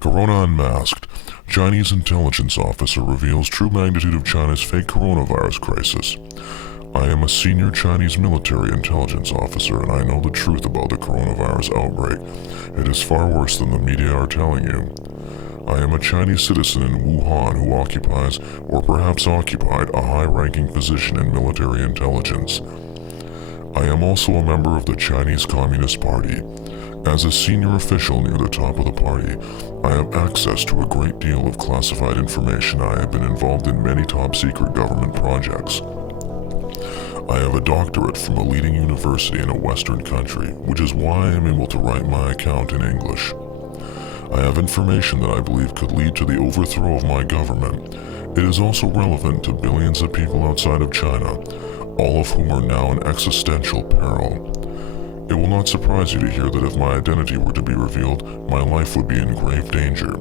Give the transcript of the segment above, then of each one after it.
Corona Unmasked. Chinese intelligence officer reveals true magnitude of China's fake coronavirus crisis. I am a senior Chinese military intelligence officer and I know the truth about the coronavirus outbreak. It is far worse than the media are telling you. I am a Chinese citizen in Wuhan who occupies, or perhaps occupied, a high-ranking position in military intelligence. I am also a member of the Chinese Communist Party. As a senior official near the top of the party, I have access to a great deal of classified information. I have been involved in many top-secret government projects. I have a doctorate from a leading university in a Western country, which is why I am able to write my account in English. I have information that I believe could lead to the overthrow of my government. It is also relevant to billions of people outside of China, all of whom are now in existential peril. It will not surprise you to hear that if my identity were to be revealed, my life would be in grave danger.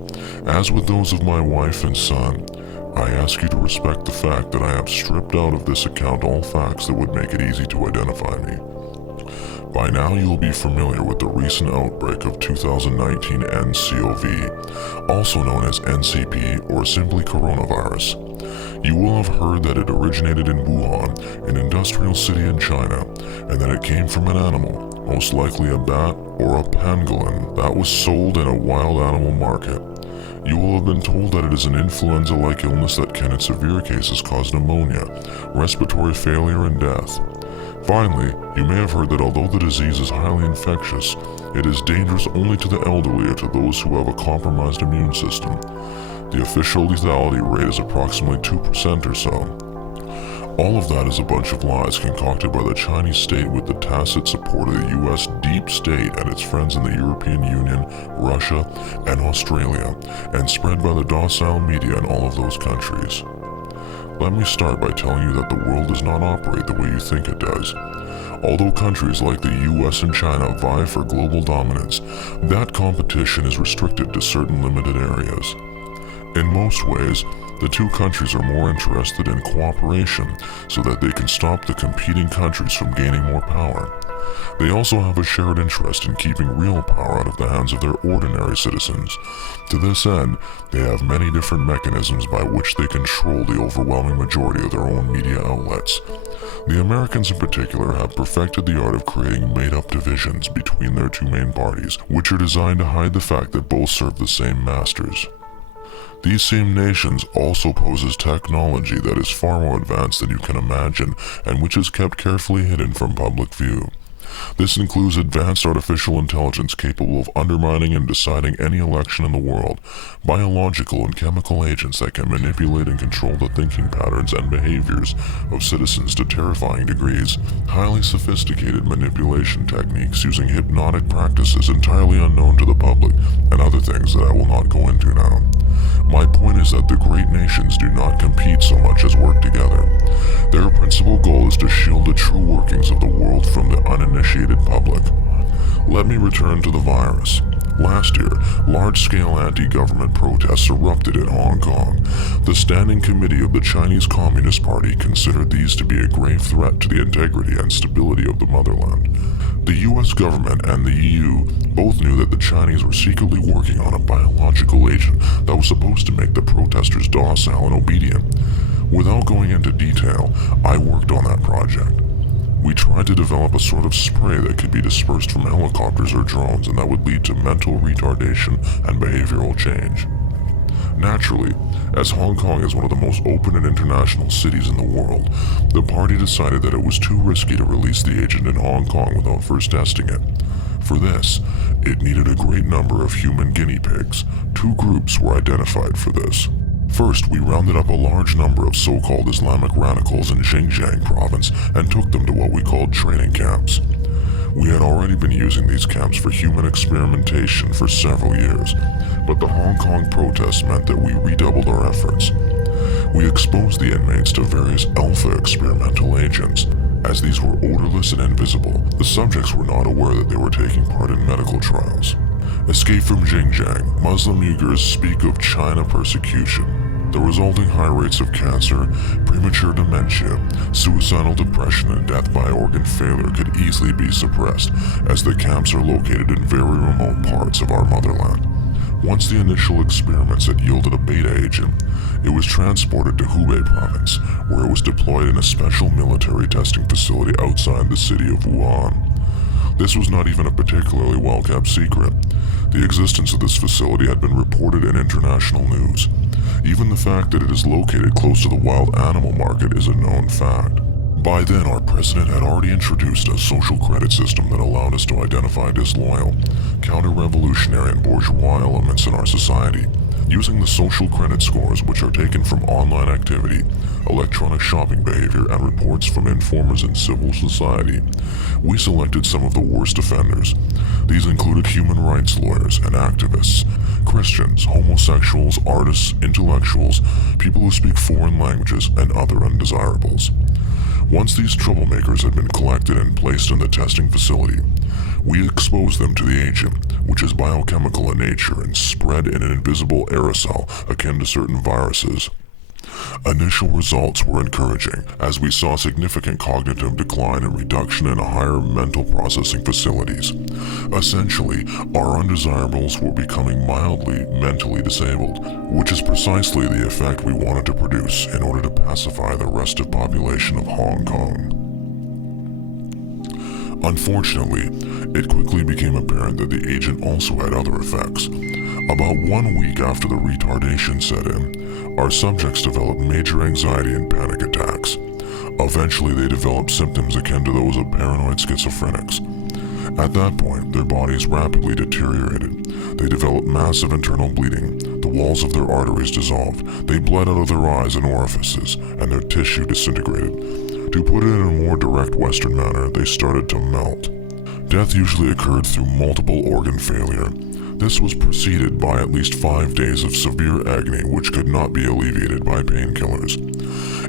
As with those of my wife and son, I ask you to respect the fact that I have stripped out of this account all facts that would make it easy to identify me. By now you will be familiar with the recent outbreak of 2019 nCoV, also known as NCP or simply coronavirus. You will have heard that it originated in Wuhan, an industrial city in China, and that it came from an animal, most likely a bat or a pangolin, that was sold in a wild animal market. You will have been told that it is an influenza-like illness that can in severe cases cause pneumonia, respiratory failure, and death. Finally, you may have heard that although the disease is highly infectious, it is dangerous only to the elderly or to those who have a compromised immune system. The official lethality rate is approximately 2% or so. All of that is a bunch of lies concocted by the Chinese state with the tacit support of the US deep state and its friends in the European Union, Russia, and Australia, and spread by the docile media in all of those countries. Let me start by telling you that the world does not operate the way you think it does. Although countries like the US and China vie for global dominance, that competition is restricted to certain limited areas. In most ways, the two countries are more interested in cooperation so that they can stop the competing countries from gaining more power. They also have a shared interest in keeping real power out of the hands of their ordinary citizens. To this end, they have many different mechanisms by which they control the overwhelming majority of their own media outlets. The Americans in particular have perfected the art of creating made-up divisions between their two main parties, which are designed to hide the fact that both serve the same masters. These same nations also poses technology that is far more advanced than you can imagine and which is kept carefully hidden from public view. This includes advanced artificial intelligence capable of undermining and deciding any election in the world, biological and chemical agents that can manipulate and control the thinking patterns and behaviors of citizens to terrifying degrees, highly sophisticated manipulation techniques using hypnotic practices entirely unknown to the public, and other things that I will not go into now. My point is that the great nations do not compete so much as work together. Their principal goal is to shield the true workings of the world from the uninitiated public. Let me return to the virus. Last year, large-scale anti-government protests erupted in Hong Kong. The Standing Committee of the Chinese Communist Party considered these to be a grave threat to the integrity and stability of the motherland. The US government and the EU both knew that the Chinese were secretly working on a biological agent that was supposed to make the protesters docile and obedient. Without going into detail, I worked on that project. We tried to develop a sort of spray that could be dispersed from helicopters or drones and that would lead to mental retardation and behavioral change. Naturally, as Hong Kong is one of the most open and international cities in the world, the party decided that it was too risky to release the agent in Hong Kong without first testing it. For this, it needed a great number of human guinea pigs. Two groups were identified for this. First, we rounded up a large number of so-called Islamic radicals in Xinjiang province and took them to what we called training camps. We had already been using these camps for human experimentation for several years, but the Hong Kong protests meant that we redoubled our efforts. We exposed the inmates to various alpha experimental agents. As these were odorless and invisible, the subjects were not aware that they were taking part in medical trials. Escape from Xinjiang, Muslim Uyghurs speak of China persecution. The resulting high rates of cancer, premature dementia, suicidal depression, and death by organ failure could easily be suppressed, as the camps are located in very remote parts of our motherland. Once the initial experiments had yielded a beta agent, it was transported to Hubei province, where it was deployed in a special military testing facility outside the city of Wuhan. This was not even a particularly well-kept secret. The existence of this facility had been reported in international news. Even the fact that it is located close to the wild animal market is a known fact. By then, our president had already introduced a social credit system that allowed us to identify disloyal, counter-revolutionary and bourgeois elements in our society. Using the social credit scores, which are taken from online activity, electronic shopping behavior, and reports from informers in civil society, we selected some of the worst offenders. These included human rights lawyers and activists, Christians, homosexuals, artists, intellectuals, people who speak foreign languages, and other undesirables. Once these troublemakers had been collected and placed in the testing facility, we exposed them to the agent, which is biochemical in nature and spread in an invisible aerosol akin to certain viruses. Initial results were encouraging, as we saw significant cognitive decline and reduction in higher mental processing facilities. Essentially, our undesirables were becoming mildly mentally disabled, which is precisely the effect we wanted to produce in order to pacify the restive population of Hong Kong. Unfortunately, it quickly became apparent that the agent also had other effects. About 1 week after the retardation set in, our subjects developed major anxiety and panic attacks. Eventually, they developed symptoms akin to those of paranoid schizophrenics. At that point, their bodies rapidly deteriorated. They developed massive internal bleeding. The walls of their arteries dissolved. They bled out of their eyes and orifices, and their tissue disintegrated. To put it in a more direct Western manner, they started to melt. Death usually occurred through multiple organ failure. This was preceded by at least 5 days of severe agony which could not be alleviated by painkillers.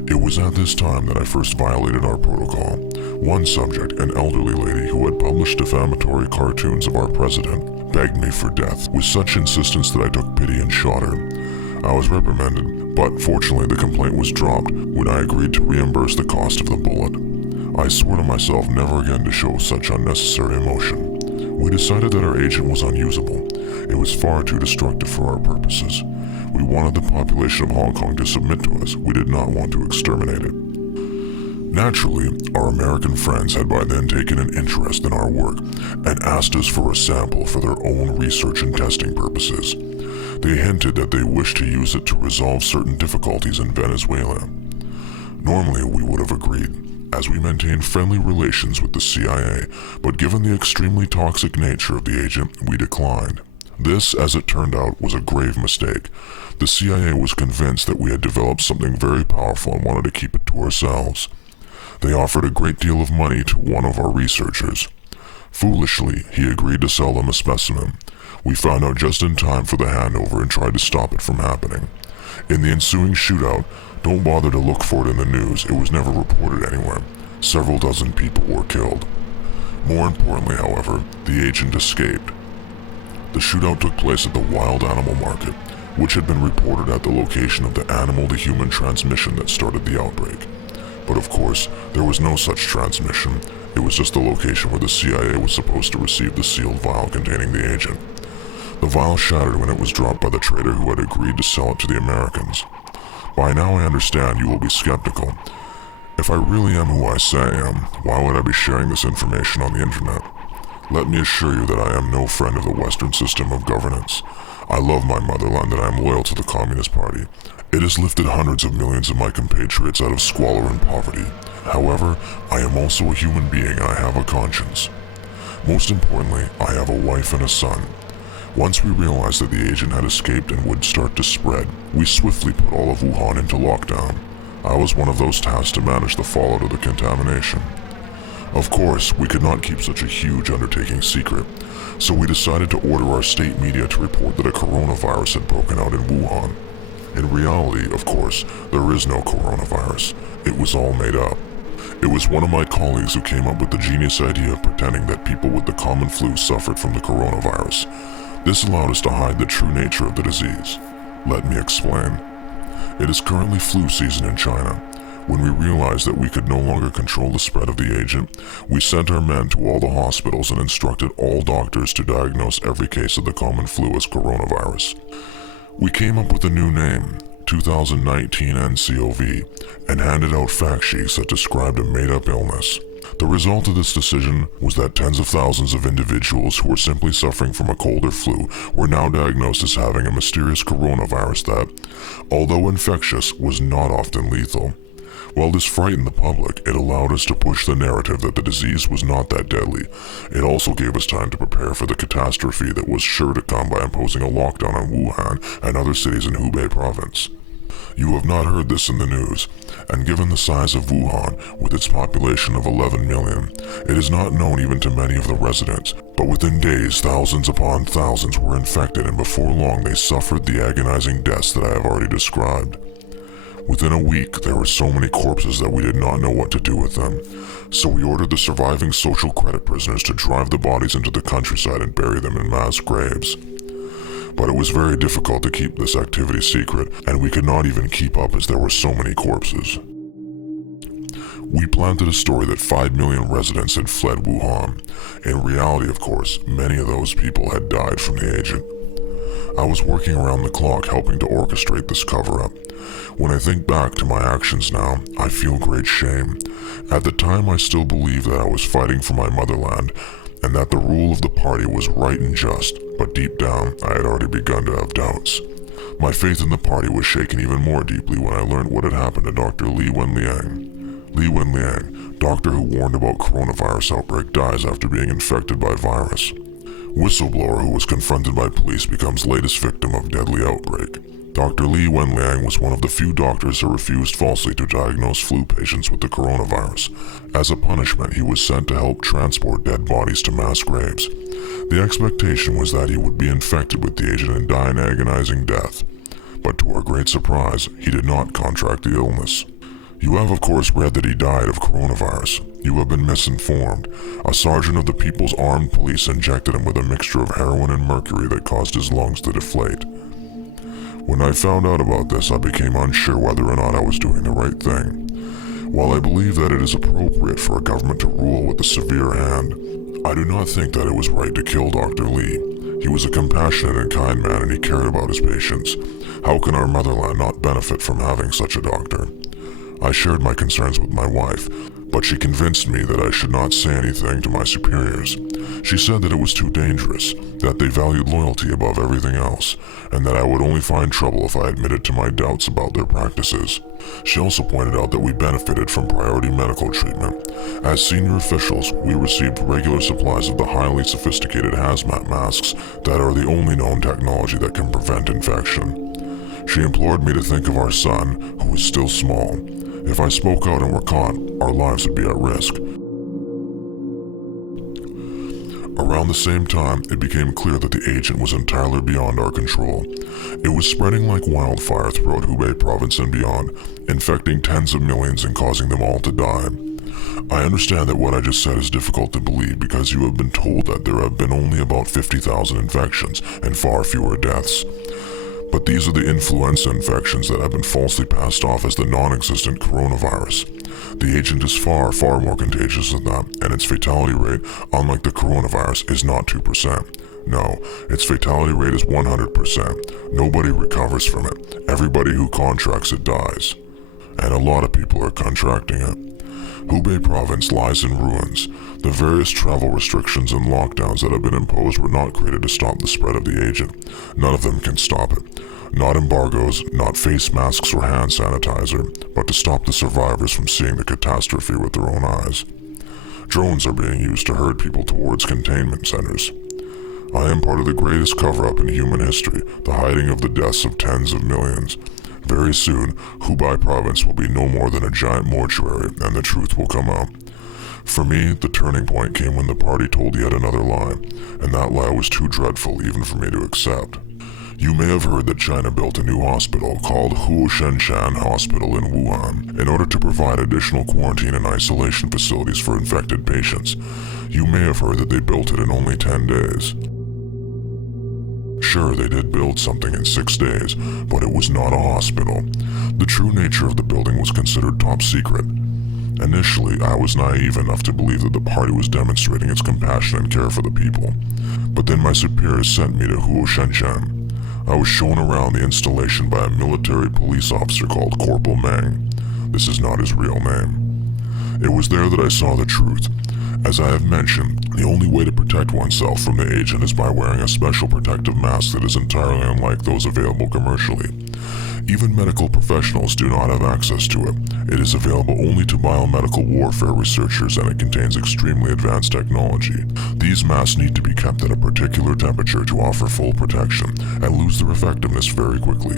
It was at this time that I first violated our protocol. One subject, an elderly lady who had published defamatory cartoons of our president, begged me for death with such insistence that I took pity and shot her. I was reprimanded, but fortunately the complaint was dropped when I agreed to reimburse the cost of the bullet. I swore to myself never again to show such unnecessary emotion. We decided that our agent was unusable. It was far too destructive for our purposes. We wanted the population of Hong Kong to submit to us. We did not want to exterminate it. Naturally, our American friends had by then taken an interest in our work and asked us for a sample for their own research and testing purposes. They hinted that they wished to use it to resolve certain difficulties in Venezuela. Normally, we would have agreed, as we maintained friendly relations with the CIA, but given the extremely toxic nature of the agent, we declined. This, as it turned out, was a grave mistake. The CIA was convinced that we had developed something very powerful and wanted to keep it to ourselves. They offered a great deal of money to one of our researchers. Foolishly, he agreed to sell them a specimen. We found out just in time for the handover and tried to stop it from happening. In the ensuing shootout, don't bother to look for it in the news, it was never reported anywhere. Several dozen people were killed. More importantly, however, the agent escaped. The shootout took place at the wild animal market, which had been reported at the location of the animal-to-human transmission that started the outbreak. But of course, there was no such transmission. It was just the location where the CIA was supposed to receive the sealed vial containing the agent. The vial shattered when it was dropped by the trader who had agreed to sell it to the Americans. By now I understand you will be skeptical. If I really am who I say I am, why would I be sharing this information on the internet? Let me assure you that I am no friend of the Western system of governance. I love my motherland and I am loyal to the Communist Party. It has lifted hundreds of millions of my compatriots out of squalor and poverty. However, I am also a human being and I have a conscience. Most importantly, I have a wife and a son. Once we realized that the agent had escaped and would start to spread, we swiftly put all of Wuhan into lockdown. I was one of those tasked to manage the fallout of the contamination. Of course, we could not keep such a huge undertaking secret, so we decided to order our state media to report that a coronavirus had broken out in Wuhan. In reality, of course, there is no coronavirus. It was all made up. It was one of my colleagues who came up with the genius idea of pretending that people with the common flu suffered from the coronavirus. This allowed us to hide the true nature of the disease. Let me explain. It is currently flu season in China. When we realized that we could no longer control the spread of the agent, we sent our men to all the hospitals and instructed all doctors to diagnose every case of the common flu as coronavirus. We came up with a new name, 2019 NCOV, and handed out fact sheets that described a made-up illness. The result of this decision was that tens of thousands of individuals who were simply suffering from a cold or flu were now diagnosed as having a mysterious coronavirus that, although infectious, was not often lethal. While this frightened the public, it allowed us to push the narrative that the disease was not that deadly. It also gave us time to prepare for the catastrophe that was sure to come by imposing a lockdown on Wuhan and other cities in Hubei province. You have not heard this in the news, and given the size of Wuhan, with its population of 11 million, it is not known even to many of the residents, but within days thousands upon thousands were infected, and before long they suffered the agonizing deaths that I have already described. Within a week, there were so many corpses that we did not know what to do with them, so we ordered the surviving social credit prisoners to drive the bodies into the countryside and bury them in mass graves. But it was very difficult to keep this activity secret, and we could not even keep up as there were so many corpses. We planted a story that 5 million residents had fled Wuhan. In reality, of course, many of those people had died from the agent. I was working around the clock helping to orchestrate this cover-up. When I think back to my actions now, I feel great shame. At the time, I still believed that I was fighting for my motherland, and that the rule of the party was right and just, but deep down, I had already begun to have doubts. My faith in the party was shaken even more deeply when I learned what had happened to Dr. Li Wenliang. Li Wenliang, doctor who warned about coronavirus outbreak, dies after being infected by virus. Whistleblower who was confronted by police becomes latest victim of deadly outbreak. Dr. Li Wenliang was one of the few doctors who refused falsely to diagnose flu patients with the coronavirus. As a punishment, he was sent to help transport dead bodies to mass graves. The expectation was that he would be infected with the agent and die an agonizing death. But to our great surprise, he did not contract the illness. You have of course read that he died of coronavirus. You have been misinformed. A sergeant of the People's Armed Police injected him with a mixture of heroin and mercury that caused his lungs to deflate. When I found out about this, I became unsure whether or not I was doing the right thing. While I believe that it is appropriate for a government to rule with a severe hand, I do not think that it was right to kill Dr. Li. He was a compassionate and kind man, and he cared about his patients. How can our motherland not benefit from having such a doctor? I shared my concerns with my wife, but she convinced me that I should not say anything to my superiors. She said that it was too dangerous, that they valued loyalty above everything else, and that I would only find trouble if I admitted to my doubts about their practices. She also pointed out that we benefited from priority medical treatment. As senior officials, we received regular supplies of the highly sophisticated hazmat masks that are the only known technology that can prevent infection. She implored me to think of our son, who is still small. If I spoke out and were caught, our lives would be at risk. Around the same time, it became clear that the agent was entirely beyond our control. It was spreading like wildfire throughout Hubei province and beyond, infecting tens of millions and causing them all to die. I understand that what I just said is difficult to believe because you have been told that there have been only about 50,000 infections and far fewer deaths. But these are the influenza infections that have been falsely passed off as the non-existent coronavirus. The agent is far, far more contagious than that, and its fatality rate, unlike the coronavirus, is not 2%. No, its fatality rate is 100%. Nobody recovers from it. Everybody who contracts it dies. And a lot of people are contracting it. Hubei province lies in ruins. The various travel restrictions and lockdowns that have been imposed were not created to stop the spread of the agent. None of them can stop it. Not embargoes, not face masks or hand sanitizer, but to stop the survivors from seeing the catastrophe with their own eyes. Drones are being used to herd people towards containment centers. I am part of the greatest cover-up in human history, the hiding of the deaths of tens of millions. Very soon, Hubei province will be no more than a giant mortuary, and the truth will come out. For me, the turning point came when the party told yet another lie, and that lie was too dreadful even for me to accept. You may have heard that China built a new hospital called Huoshenshan Hospital in Wuhan in order to provide additional quarantine and isolation facilities for infected patients. You may have heard that they built it in only 10 days. Sure, they did build something in 6 days, but it was not a hospital. The true nature of the building was considered top secret. Initially, I was naive enough to believe that the party was demonstrating its compassion and care for the people. But then my superiors sent me to Wuhan. I was shown around the installation by a military police officer called Corporal Meng. This is not his real name. It was there that I saw the truth. As I have mentioned, the only way to protect oneself from the agent is by wearing a special protective mask that is entirely unlike those available commercially. Even medical professionals do not have access to it. It is available only to biomedical warfare researchers, and it contains extremely advanced technology. These masks need to be kept at a particular temperature to offer full protection and lose their effectiveness very quickly.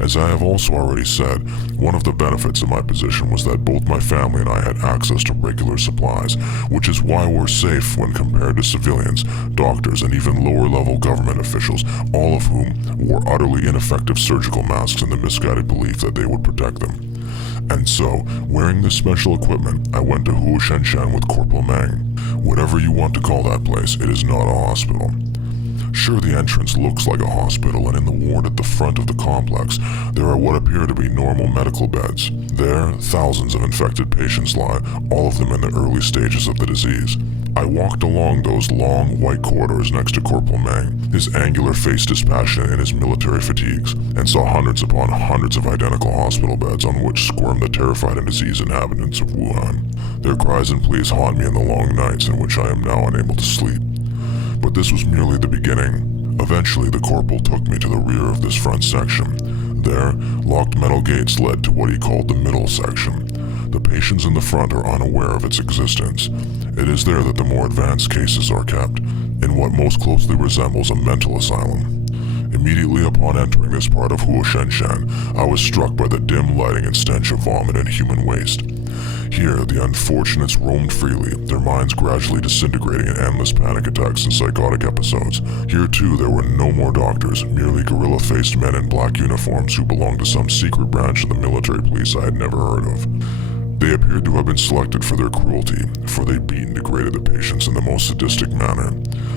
As I have also already said, one of the benefits of my position was that both my family and I had access to regular supplies, which is why we're safe when compared to civilians, doctors, and even lower-level government officials, all of whom wore utterly ineffective surgical masks in the misguided belief that they would protect them. And so, wearing this special equipment, I went to Wuhan with Corporal Meng. Whatever you want to call that place, it is not a hospital. Sure, the entrance looks like a hospital, and in the ward at the front of the complex, there are what appear to be normal medical beds. There, thousands of infected patients lie, all of them in the early stages of the disease. I walked along those long, white corridors next to Corporal Meng, his angular face dispassionate in his military fatigues, and saw hundreds upon hundreds of identical hospital beds on which squirmed the terrified and diseased inhabitants of Wuhan. Their cries and pleas haunt me in the long nights in which I am now unable to sleep. But this was merely the beginning. Eventually, the corporal took me to the rear of this front section. There, locked metal gates led to what he called the middle section. The patients in the front are unaware of its existence. It is there that the more advanced cases are kept, in what most closely resembles a mental asylum. Immediately upon entering this part of Wuhan, I was struck by the dim lighting and stench of vomit and human waste. Here, the unfortunates roamed freely, their minds gradually disintegrating in endless panic attacks and psychotic episodes. Here too, there were no more doctors, merely gorilla-faced men in black uniforms who belonged to some secret branch of the military police I had never heard of. They appeared to have been selected for their cruelty, for they beat and degraded the patients in the most sadistic manner.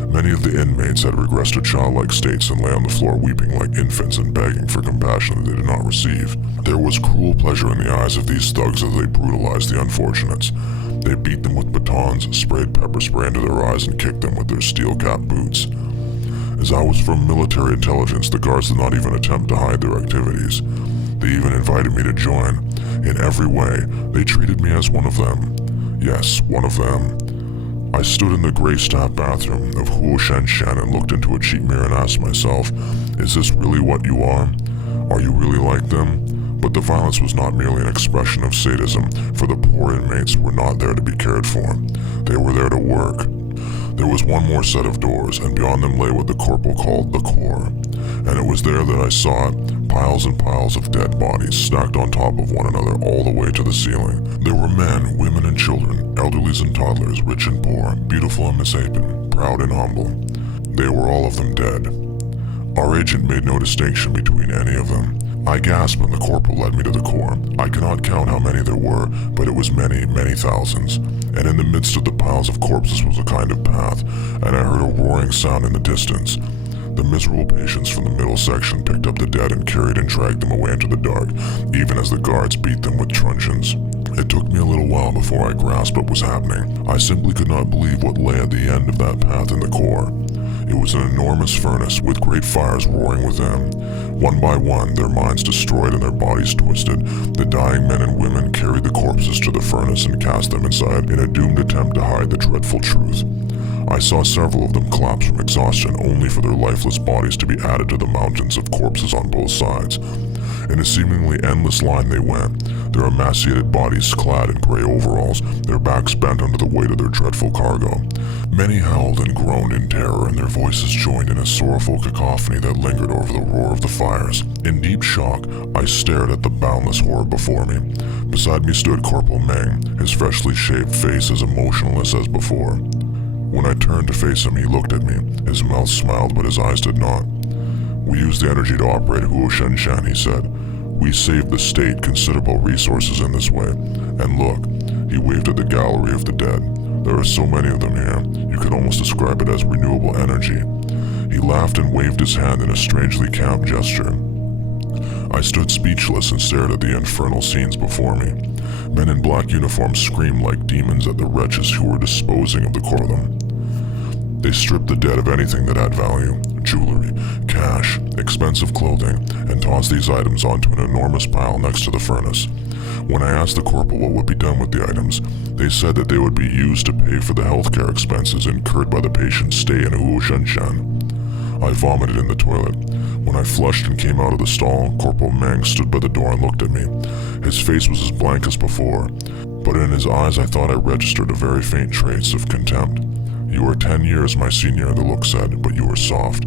Many of the inmates had regressed to childlike states and lay on the floor weeping like infants and begging for compassion that they did not receive. There was cruel pleasure in the eyes of these thugs as they brutalized the unfortunates. They beat them with batons, sprayed pepper spray into their eyes, and kicked them with their steel-capped boots. As I was from military intelligence, the guards did not even attempt to hide their activities. They even invited me to join. In every way, they treated me as one of them. Yes, one of them. I stood in the gray staff bathroom of Wuhan and looked into a cheap mirror and asked myself, is this really what you are? Are you really like them? But the violence was not merely an expression of sadism, for the poor inmates were not there to be cared for. They were there to work. There was one more set of doors, and beyond them lay what the corporal called the core. And it was there that I saw it, piles and piles of dead bodies stacked on top of one another all the way to the ceiling. There were men, women, and children, elderlies and toddlers, rich and poor, beautiful and misshapen, proud and humble. They were all of them dead. Our agent made no distinction between any of them. I gasped when the corporal led me to the core. I cannot count how many there were, but it was many, many thousands. And in the midst of the piles of corpses was a kind of path, and I heard a roaring sound in the distance. The miserable patients from the middle section picked up the dead and carried and dragged them away into the dark, even as the guards beat them with truncheons. It took me a little while before I grasped what was happening. I simply could not believe what lay at the end of that path in the core. It was an enormous furnace with great fires roaring within. One by one, their minds destroyed and their bodies twisted, the dying men and women carried the corpses to the furnace and cast them inside in a doomed attempt to hide the dreadful truth. I saw several of them collapse from exhaustion only for their lifeless bodies to be added to the mountains of corpses on both sides. In a seemingly endless line they went, their emaciated bodies clad in gray overalls, their backs bent under the weight of their dreadful cargo. Many howled and groaned in terror, and their voices joined in a sorrowful cacophony that lingered over the roar of the fires. In deep shock, I stared at the boundless horror before me. Beside me stood Corporal Meng, his freshly shaved face as emotionless as before. When I turned to face him, he looked at me. His mouth smiled, but his eyes did not. "We use the energy to operate Wuhan," he said. "We save the state considerable resources in this way. And look," he waved at the gallery of the dead. "There are so many of them here, you could almost describe it as renewable energy." He laughed and waved his hand in a strangely camp gesture. I stood speechless and stared at the infernal scenes before me. Men in black uniforms screamed like demons at the wretches who were disposing of the core of them. They stripped the dead of anything that had value, jewelry, cash, expensive clothing, and tossed these items onto an enormous pile next to the furnace. When I asked the corporal what would be done with the items, they said that they would be used to pay for the healthcare expenses incurred by the patient's stay in Wuhan. I vomited in the toilet. When I flushed and came out of the stall, Corporal Meng stood by the door and looked at me. His face was as blank as before, but in his eyes I thought I registered a very faint trace of contempt. "You are 10 years my senior," the look said, "but you are soft."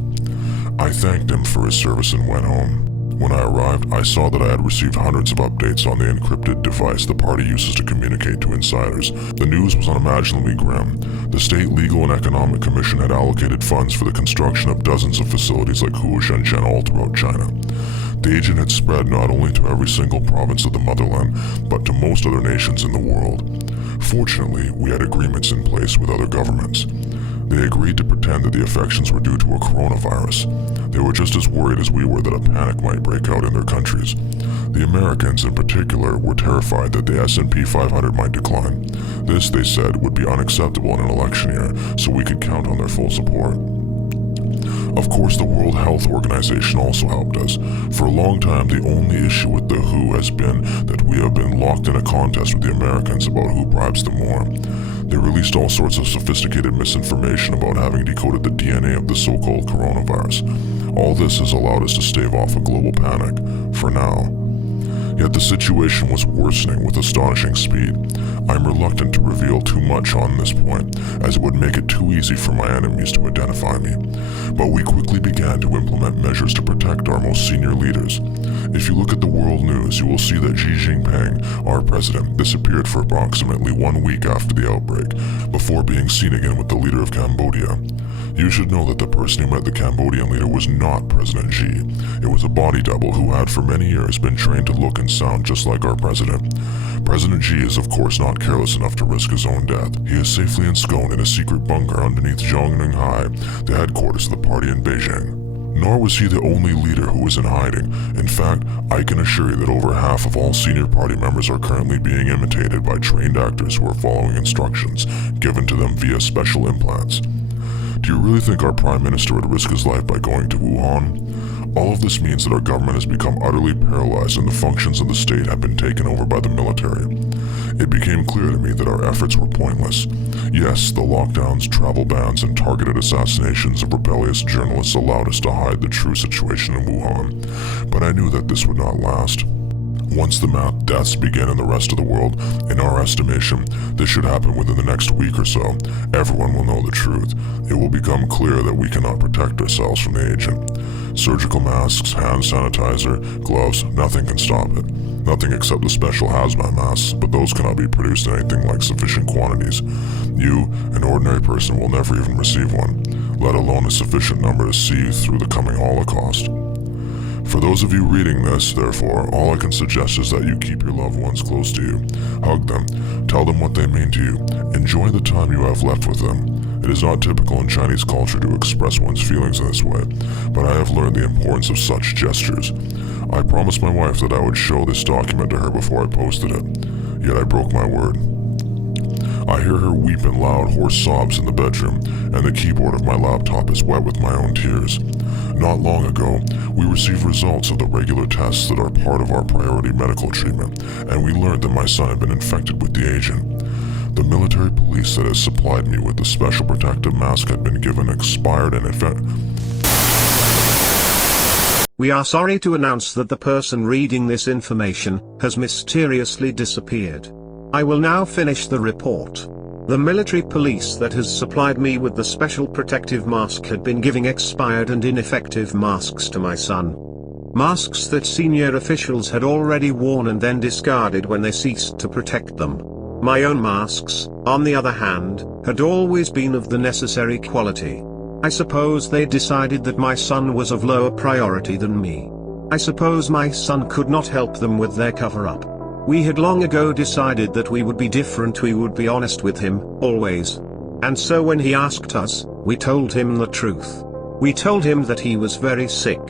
I thanked him for his service and went home. When I arrived, I saw that I had received hundreds of updates on the encrypted device the party uses to communicate to insiders. The news was unimaginably grim. The State Legal and Economic Commission had allocated funds for the construction of dozens of facilities like Wuhan all throughout China. The agent had spread not only to every single province of the motherland, but to most other nations in the world. Fortunately, we had agreements in place with other governments. They agreed to pretend that the infections were due to a coronavirus. They were just as worried as we were that a panic might break out in their countries. The Americans, in particular, were terrified that the S&P 500 might decline. This, they said, would be unacceptable in an election year, so we could count on their full support. Of course, the World Health Organization also helped us. For a long time, the only issue with the WHO has been that we have been locked in a contest with the Americans about who bribes them more. They released all sorts of sophisticated misinformation about having decoded the DNA of the so-called coronavirus. All this has allowed us to stave off a global panic, for now. Yet the situation was worsening with astonishing speed. I'm reluctant to reveal too much on this point, as it would make it too easy for my enemies to identify me. But we quickly began to implement measures to protect our most senior leaders. If you look at the world news, you will see that Xi Jinping, our president, disappeared for approximately 1 week after the outbreak, before being seen again with the leader of Cambodia. You should know that the person who met the Cambodian leader was not President Xi. It was a body double who had for many years been trained to look and sound just like our president. President Xi is of course not careless enough to risk his own death. He is safely ensconced in a secret bunker underneath Zhongnanhai, the headquarters of the party in Beijing. Nor was he the only leader who was in hiding. In fact, I can assure you that over half of all senior party members are currently being imitated by trained actors who are following instructions given to them via special implants. Do you really think our Prime Minister would risk his life by going to Wuhan? All of this means that our government has become utterly paralyzed and the functions of the state have been taken over by the military. It became clear to me that our efforts were pointless. Yes, the lockdowns, travel bans, and targeted assassinations of rebellious journalists allowed us to hide the true situation in Wuhan, but I knew that this would not last. Once the mass deaths begin in the rest of the world, in our estimation, this should happen within the next week or so, everyone will know the truth. It will become clear that we cannot protect ourselves from the agent. Surgical masks, hand sanitizer, gloves, nothing can stop it. Nothing except the special hazmat masks, but those cannot be produced in anything like sufficient quantities. You, an ordinary person, will never even receive one, let alone a sufficient number to see you through the coming Holocaust. For those of you reading this, therefore, all I can suggest is that you keep your loved ones close to you. Hug them. Tell them what they mean to you. Enjoy the time you have left with them. It is not typical in Chinese culture to express one's feelings in this way, but I have learned the importance of such gestures. I promised my wife that I would show this document to her before I posted it, yet I broke my word. I hear her weep in loud, hoarse sobs in the bedroom, and the keyboard of my laptop is wet with my own tears. Not long ago, we received results of the regular tests that are part of our priority medical treatment, and we learned that my son had been infected with the agent. The military police that has supplied me with the special protective mask had been given expired and We are sorry to announce that the person reading this information has mysteriously disappeared. I will now finish the report. The military police that has supplied me with the special protective mask had been giving expired and ineffective masks to my son. Masks that senior officials had already worn and then discarded when they ceased to protect them. My own masks, on the other hand, had always been of the necessary quality. I suppose they decided that my son was of lower priority than me. I suppose my son could not help them with their cover-up. We had long ago decided that we would be different, we would be honest with him, always. And so when he asked us, we told him the truth. We told him that he was very sick.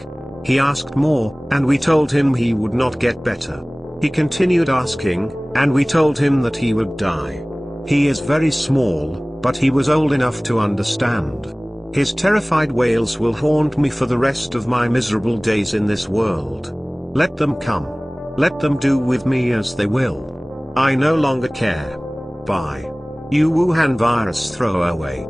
He asked more, and we told him he would not get better. He continued asking, and we told him that he would die. He is very small, but he was old enough to understand. His terrified wails will haunt me for the rest of my miserable days in this world. Let them come. Let them do with me as they will. I no longer care. Bye. You Wuhan virus throwaway.